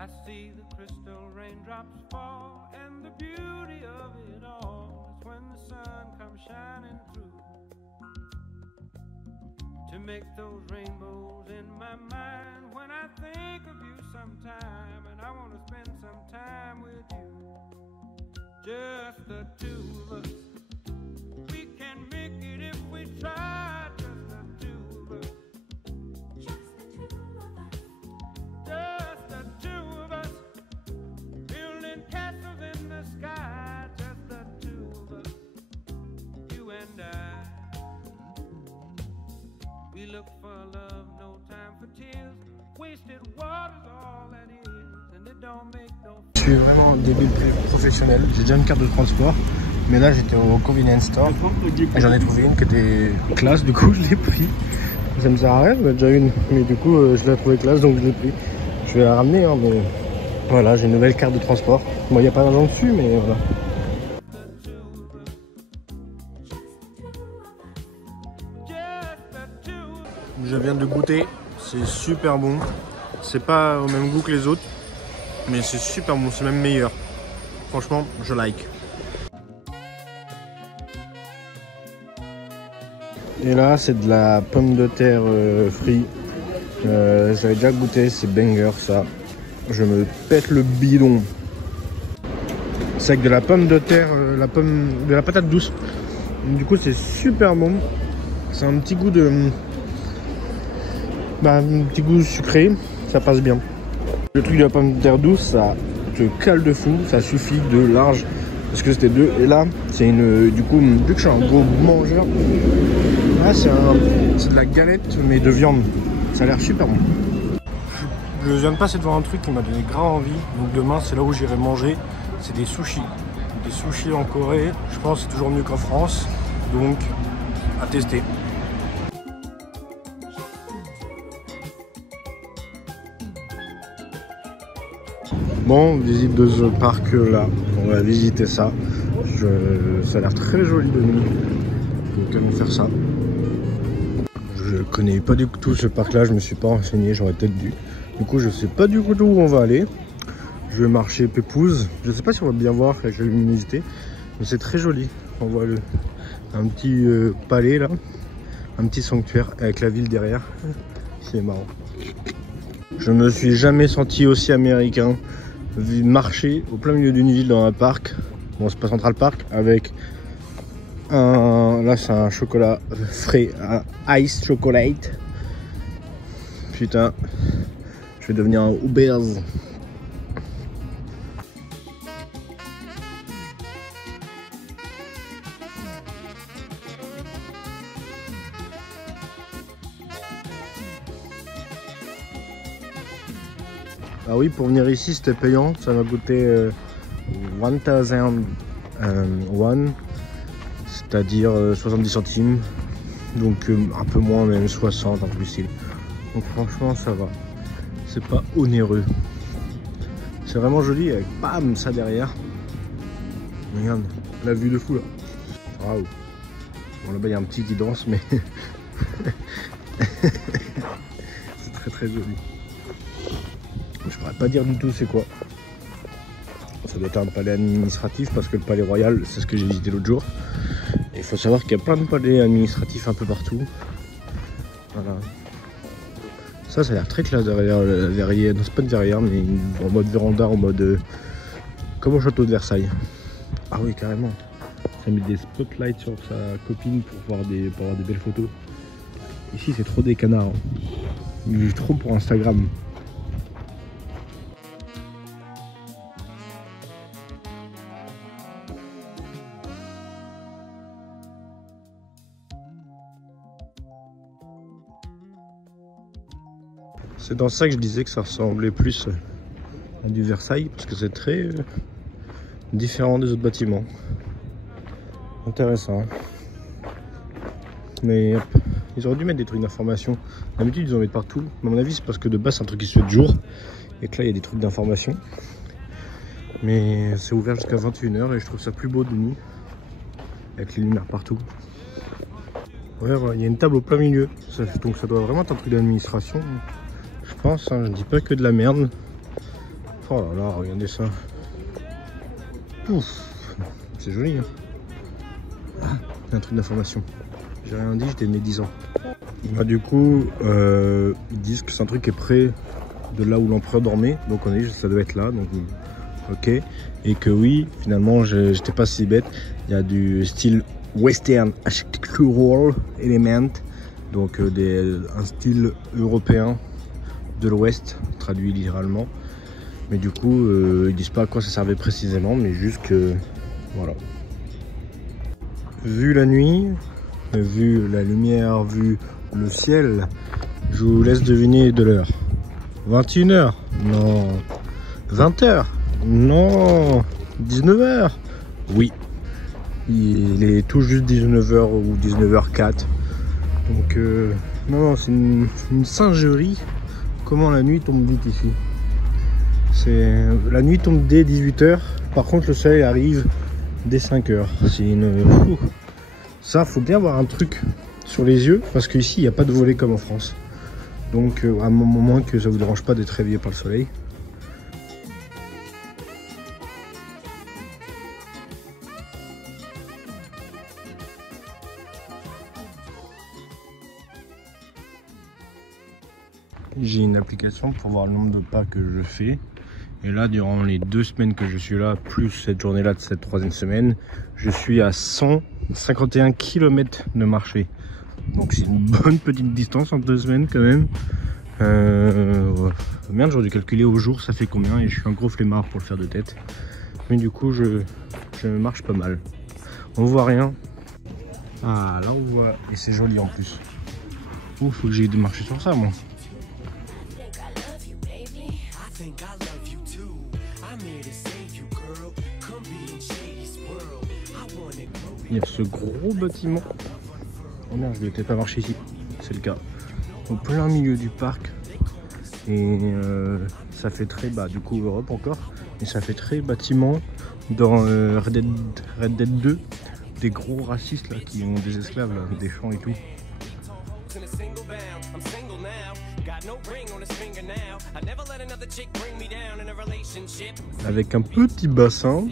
I see the crystal raindrops fall, and the beauty of it all is when the sun comes shining through to make those rainbows in my mind. When I think of you sometime, and I want to spend some time with you, just the two of us. We can make it if we try, just the two of us. Just the two of us. Just the two of us. Building castles in the sky, just the two of us. You and I. We look for love, no time for tears. Wasted water's all that is, and it don't make no. Je suis vraiment débile professionnel, j'ai déjà une carte de transport, mais là j'étais au convenience store et j'en ai trouvé une qui était classe, du coup je l'ai pris. Ça me sert à rien, j'en ai déjà une, mais du coup je l'ai trouvé classe donc je l'ai pris. Je vais la ramener, hein, mais voilà, j'ai une nouvelle carte de transport. Bon, il n'y a pas d'argent dessus, mais voilà. Je viens de goûter, c'est super bon. C'est pas au même goût que les autres, mais c'est super bon, c'est même meilleur. Franchement, je like. Et là, c'est de la pomme de terre frite. J'avais déjà goûté, c'est banger ça. Je me pète le bidon. C'est avec de la pomme de terre, de la patate douce. Du coup, c'est super bon. C'est un petit goût de... un petit goût sucré, ça passe bien. Le truc de la pomme de terre douce, ça te cale de fou, ça suffit de large parce que c'était deux. Et là, c'est une. Du coup, vu que je suis un gros mangeur, là c'est de la galette mais de viande. Ça a l'air super bon. Je viens de passer devant un truc qui m'a donné grave envie. Donc demain, c'est là où j'irai manger. C'est des sushis. Des sushis en Corée. Je pense que c'est toujours mieux qu'en France. Donc, à tester. Bon, visite de ce parc là, on va visiter ça. Ça a l'air très joli de nuit. Donc on va faire ça. Je connais pas du tout ce parc là, je me suis pas renseigné, j'aurais peut-être dû. Du coup je sais pas du tout où on va aller. Je vais marcher pépouze. Je sais pas si on va bien voir avec la luminosité, mais c'est très joli. On voit un petit palais là, un petit sanctuaire avec la ville derrière. C'est marrant. Je me suis jamais senti aussi américain. Marcher au plein milieu d'une ville dans un parc, bon c'est pas Central Park, avec là c'est un chocolat frais, un ice chocolate. Putain, je vais devenir un Uber. Ah oui, pour venir ici c'était payant, ça m'a coûté 1000 won, c'est-à-dire 70 centimes, donc un peu moins, même 60 en plus. Donc franchement ça va, c'est pas onéreux. C'est vraiment joli avec bam ça derrière. Regarde, la vue de fou là. Waouh. Bon là-bas il y a un petit qui danse mais c'est très très joli. Je pourrais pas dire du tout c'est quoi. Ça doit être un palais administratif parce que le palais royal c'est ce que j'ai visité l'autre jour. Et il faut savoir qu'il y a plein de palais administratifs un peu partout. Voilà. Ça a l'air très classe derrière la verrière. Non c'est pas une verrière mais en mode véranda, en mode comme au château de Versailles. Ah oui carrément. Ça met des spotlights sur sa copine pour avoir des belles photos. Ici c'est trop des canards. Hein. Trop pour Instagram. C'est dans ça que je disais que ça ressemblait plus à du Versailles, parce que c'est très différent des autres bâtiments. Intéressant. Mais hop, ils auraient dû mettre des trucs d'information. D'habitude ils en mettent partout. Mais à mon avis c'est parce que de base c'est un truc qui se fait de jour. Et que là il y a des trucs d'information. Mais c'est ouvert jusqu'à 21 h et je trouve ça plus beau de nuit. Avec les lumières partout. Ouais, il y a une table au plein milieu. Donc ça doit vraiment être un truc d'administration. Je pense, hein, je dis pas que de la merde. Oh là là, regardez ça. Ouf, c'est joli. Hein. Ah, un truc d'information. J'ai rien dit, j'étais né 10 ans. Bah, du coup, ils disent que c'est un truc qui est près de là où l'empereur dormait. Donc on a dit que ça doit être là. Donc ok. Et que oui, finalement, j'étais pas si bête. Il y a du style Western Architectural Element. Donc un style européen de l'Ouest, traduit littéralement. Mais du coup, ils disent pas à quoi ça servait précisément, mais juste que voilà. Vu la nuit, vu la lumière, vu le ciel, je vous laisse deviner de l'heure. 21h? Non. 20h? Non. 19h? Oui. Il est tout juste 19h ou 19h04. Donc, non, c'est une singerie. Comment la nuit tombe vite ici. La nuit tombe dès 18h. Par contre, le soleil arrive dès 5h. C'est une... Ça, faut bien avoir un truc sur les yeux. Parce qu'ici, il n'y a pas de volet comme en France. Donc, à un moment que ça vous dérange pas d'être réveillé par le soleil. J'ai une application pour voir le nombre de pas que je fais. Et là, durant les 2 semaines que je suis là, plus cette journée-là de cette 3e semaine, je suis à 151 km de marché. Donc c'est une bonne petite distance en 2 semaines quand même. Merde, j'aurais dû calculer au jour ça fait combien et je suis un gros flemmard pour le faire de tête. Mais du coup, je marche pas mal. On voit rien. Ah, là on voit. Et c'est joli en plus. Ouh, faut que j'aille marcher sur ça moi. Il y a ce gros bâtiment. Oh merde, je vais peut-être pas marcher ici. C'est le cas. Au plein milieu du parc. Et ça fait très, du coup Europe encore. Et ça fait très bâtiment dans Red Dead 2. Des gros racistes là qui ont des esclaves là, des champs et tout. Avec un petit bassin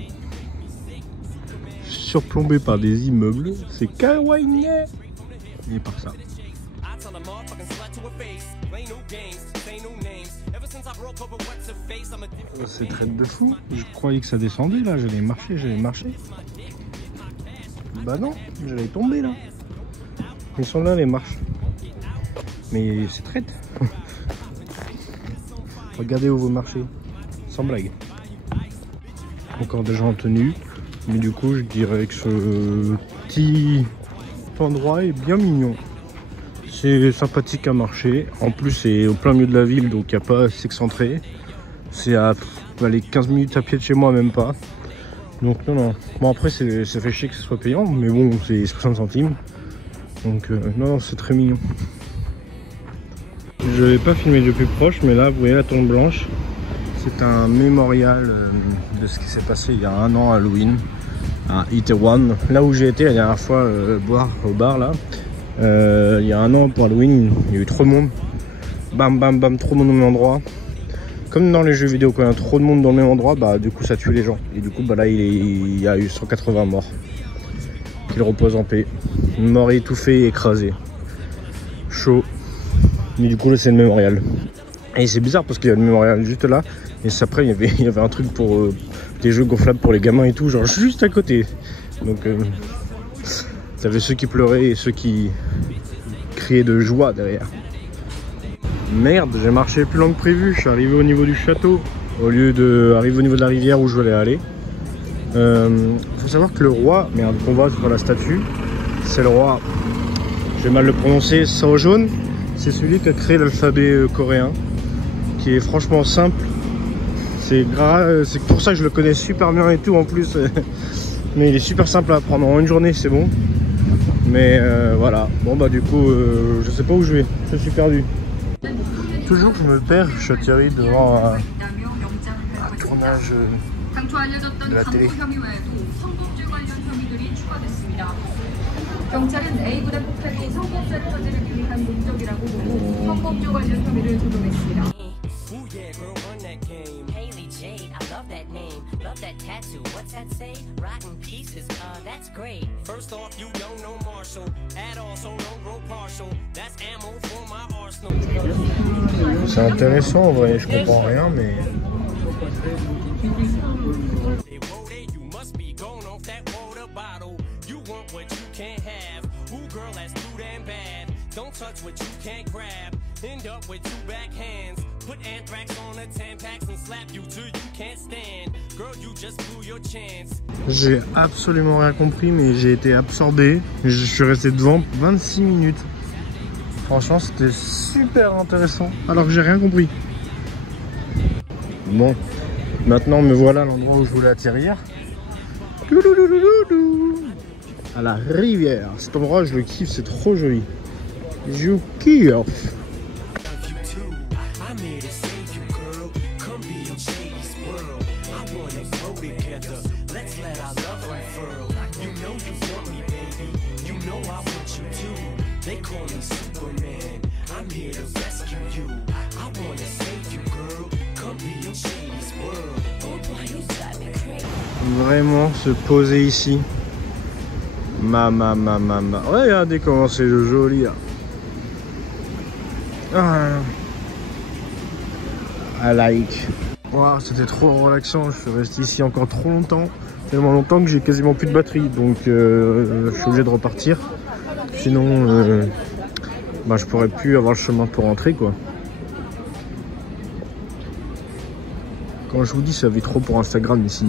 surplombé par des immeubles, c'est kawaii. Et par ça. C'est traite de fou. Je croyais que ça descendait là, j'allais marcher. Bah non, j'allais tomber là. Ils sont là les marches. Mais c'est traite. Regardez où vous marchez. Sans blague. Encore des gens en tenue. Mais du coup, je dirais que ce petit endroit est bien mignon. C'est sympathique à marcher. En plus, c'est au plein milieu de la ville, donc il n'y a pas à s'excentrer. C'est à aller 15 minutes à pied de chez moi, même pas. Donc non. Bon après, ça fait chier que ce soit payant, mais bon, c'est 60 centimes. Donc non, c'est très mignon. Je ne vais pas filmer de plus proche, mais là, vous voyez la tombe blanche. C'est un mémorial de ce qui s'est passé il y a 1 an à Halloween. À Itaewon, là où j'ai été la dernière fois boire au bar là, il y a 1 an pour Halloween, il y a eu trop de monde, bam, trop de monde au même endroit. Comme dans les jeux vidéo, quand il y a trop de monde dans le même endroit, du coup ça tue les gens. Et du coup là il y a eu 180 morts. Qu'il repose en paix. Mort étouffé, écrasé. Chaud. Mais du coup là c'est le mémorial. Et c'est bizarre parce qu'il y a le mémorial juste là. Et après il y avait un truc pour des jeux gonflables pour les gamins et tout, genre juste à côté. Donc t'avais ceux qui pleuraient et ceux qui criaient de joie derrière. Merde, j'ai marché plus loin que prévu. Je suis arrivé au niveau du château au lieu d'arriver au niveau de la rivière où je voulais aller. Faut savoir que le roi, merde, qu'on voit sur la statue, c'est le roi, je vais mal le prononcer, Seojong. C'est celui qui a créé l'alphabet coréen, qui est franchement simple. C'est pour ça que je le connais super bien et tout en plus. Mais il est super simple à apprendre. En une journée c'est bon. Mais voilà. Bon du coup je sais pas où je vais. Je suis perdu. Toujours je me perds. Je suis atterri devant un tournage de la télé. 경찰은 A군의 폭탄이 성범죄 처지를 유리한 목적이라고 보고 성범죄 관련 혐의를 적용했습니다. love that name, love that tattoo. What's that say? Rotten pieces. That's great. First off, you don't know Marshall at all, so don't grow partial. That's ammo for my arsenal. C'est intéressant en vrai, je comprends rien, mais. You must be going off that water bottle. You want what you can't have. Ooh, girl, that's too damn bad. Don't touch what you can't grab. End up with two backhands. Put anthrax on a 10-packs and slap you till you can't stand. Girl, you just blew your chance. J'ai absolument rien compris, mais j'ai été absorbé. Je suis resté devant 26 minutes. Franchement, c'était super intéressant, alors que j'ai rien compris. Bon, maintenant me voilà à l'endroit où je voulais atterrir. À la rivière. Cet endroit, je le kiffe, c'est trop joli. Je kiffe. Vraiment se poser ici. Regardez comment c'est joli là. I like. Wow, c'était trop relaxant. Je suis resté ici encore trop longtemps. Tellement longtemps que j'ai quasiment plus de batterie. Donc je suis obligé de repartir. Sinon je pourrais plus avoir le chemin pour rentrer quoi. Quand je vous dis ça vit trop pour Instagram ici.